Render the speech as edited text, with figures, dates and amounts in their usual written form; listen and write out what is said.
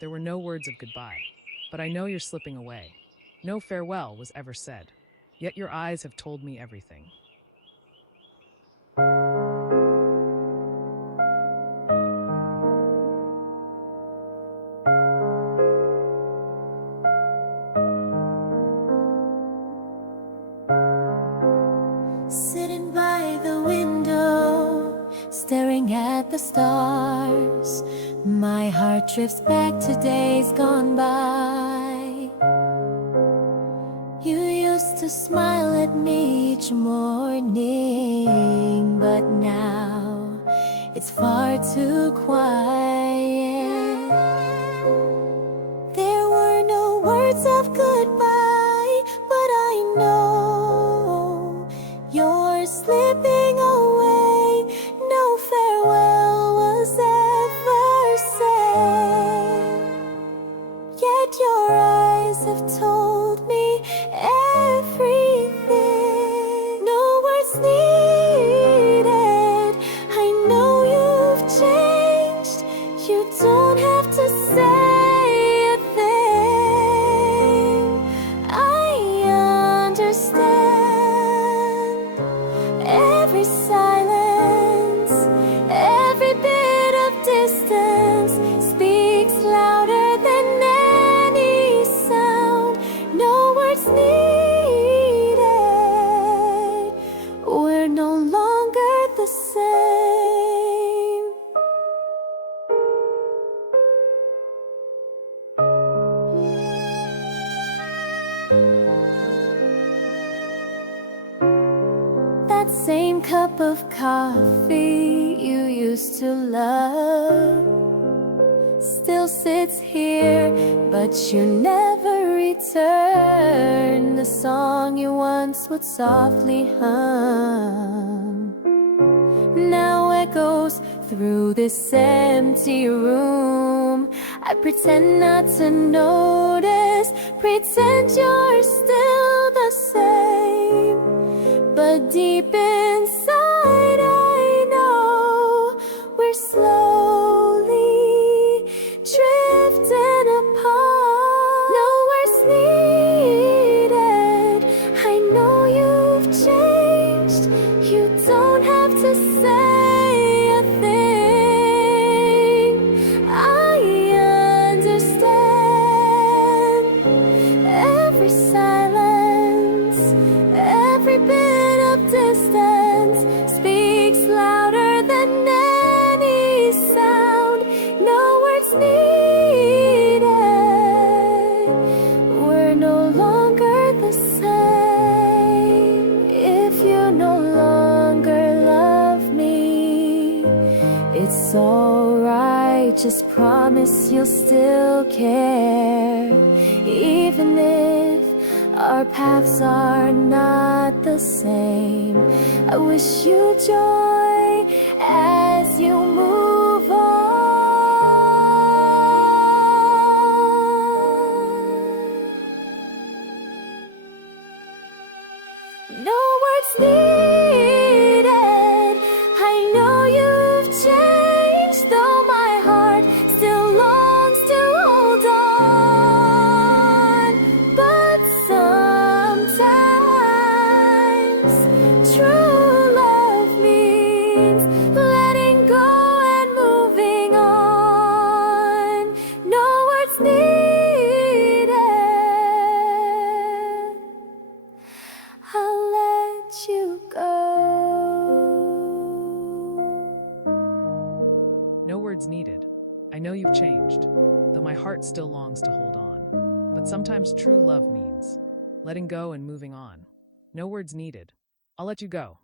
there were no words of goodbye. But I know you're slipping away. No farewell was ever said. Yet your eyes have told me everything. Sitting by the window, staring at the stars, my heart drifts back to days gone by. You used to smile at me each morning, but now it's far too quiet. There were no words of goodbye, but I know you're slipping away. No farewell was ever said. Yet your eyes have told me everything. No words needed. I know you've changed. You don't have to say a thing. I understand. Every silence, every bit of distance speaks louder than any sound. No words needed. We're no longer the same. That same cup of coffee you used to love still sits here, but you never return the song you once would softly hum. Now echoes through this empty room. I pretend not to notice, pretend you're still the same. But deep inside I know we're slowly drifting apart. No words needed. I know you've changed. You don't have to say a thing. I understand. Every silence, every bit of distance speaks louder than any sound. No words needed. We're no longer the same. If you no longer love me, it's alright. Just promise you'll still care, even if our paths are not the same. I wish you joy as you move on. No words needed. I know you've changed, though my heart still longs to hold on. But sometimes true love means letting go and moving on. No words needed. I'll let you go. No words needed. I know you've changed, though my heart still longs to hold on. But sometimes true love means letting go and moving on. No words needed. I'll let you go.